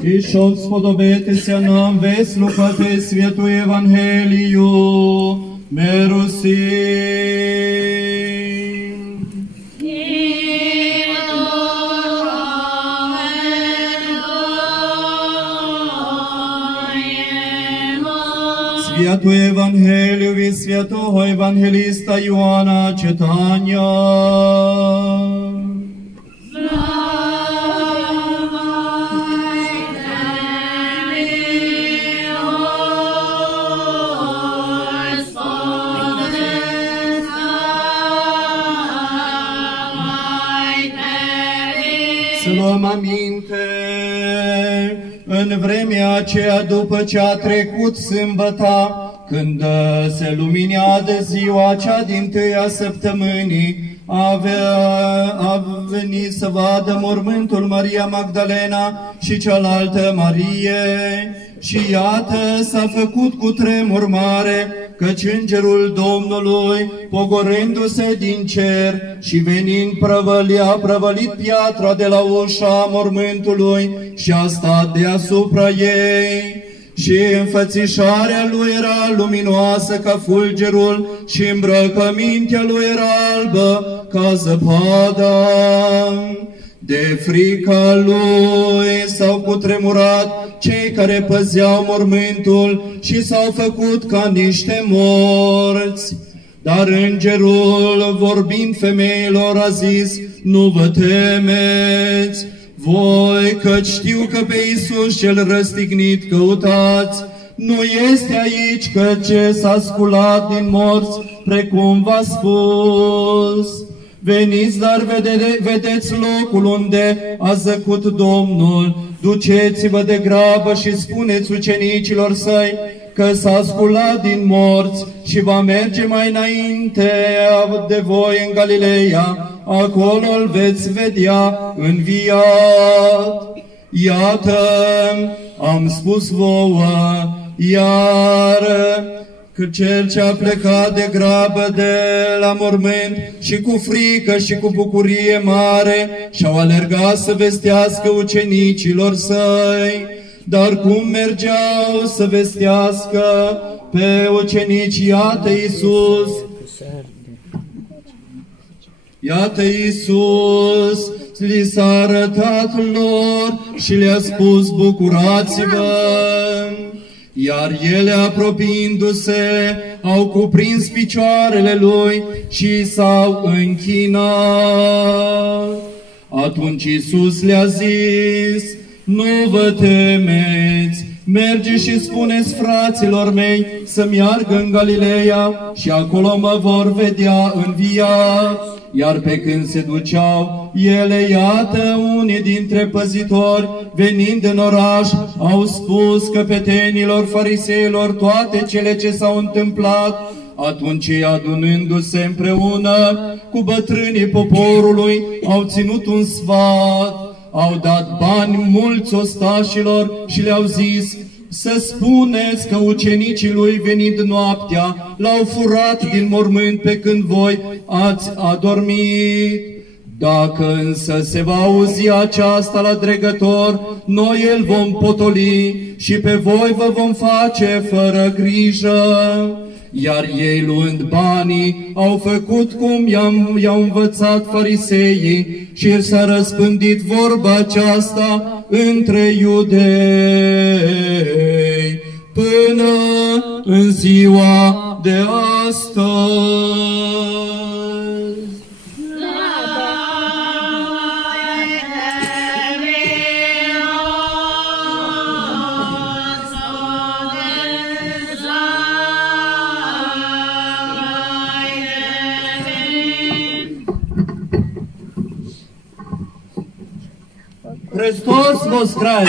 Пришел сподобитися нам вислухати святу Євангелію, миру всім. Святу Євангелію від святого Євангеліста Йоанна читання. Luăm aminte, în vremea aceea după ce a trecut sâmbăta, când se luminează ziua cea dintâia săptămânii, a venit să vadă mormântul Maria Magdalena și cealaltă Marie, și iată s-a făcut cu tremur mare, căci îngerul Domnului, pogorându-se din cer și venind a prăvălit piatra de la ușa mormântului și a stat deasupra ei. Și înfățișarea lui era luminoasă ca fulgerul și îmbrăcămintea lui era albă ca zăpada. De frica lui s-au cutremurat cei care păzeau mormântul și s-au făcut ca niște morți. Dar îngerul, vorbind femeilor, a zis: nu vă temeți, voi, căci știu că pe Iisus cel răstignit căutați. Nu este aici, căci s-a sculat din morți, precum v-a spus. Veniți, dar vedeți locul unde a zăcut Domnul. Duceți-vă de grabă și spuneți ucenicilor săi că s-a sculat din morți și va merge mai înainte de voi în Galileea. Acolo îl veți vedea înviat. Iată, am spus vouă, iar că cel ce a plecat de grabă de la mormânt și cu frică și cu bucurie mare și-au alergat să vestească ucenicilor săi. Dar cum mergeau să vestească pe ucenici, iată Iisus li s-a arătat lor și le-a spus: bucurați-vă! Iar ele, apropiindu-se, au cuprins picioarele lui și s-au închinat. Atunci Iisus le-a zis: nu vă temeți, mergeți și spuneți fraților mei să meargă în Galileea și acolo mă vor vedea înviat. Iar pe când se duceau ele, iată, unii dintre păzitori, venind în oraș, au spus căpetenilor fariseilor toate cele ce s-au întâmplat. Atunci, adunându-se împreună cu bătrânii poporului, au ținut un sfat, au dat bani mulți ostașilor și le-au zis: să spuneți că ucenicii lui, venind noaptea, l-au furat din mormânt pe când voi ați adormit. Dacă însă se va auzi aceasta la dregător, noi îl vom potoli și pe voi vă vom face fără grijă. Iar ei, luând banii, au făcut cum i-au învățat fariseii și s-a răspândit vorba aceasta între iudei până în ziua de astăzi. Hristos voskres!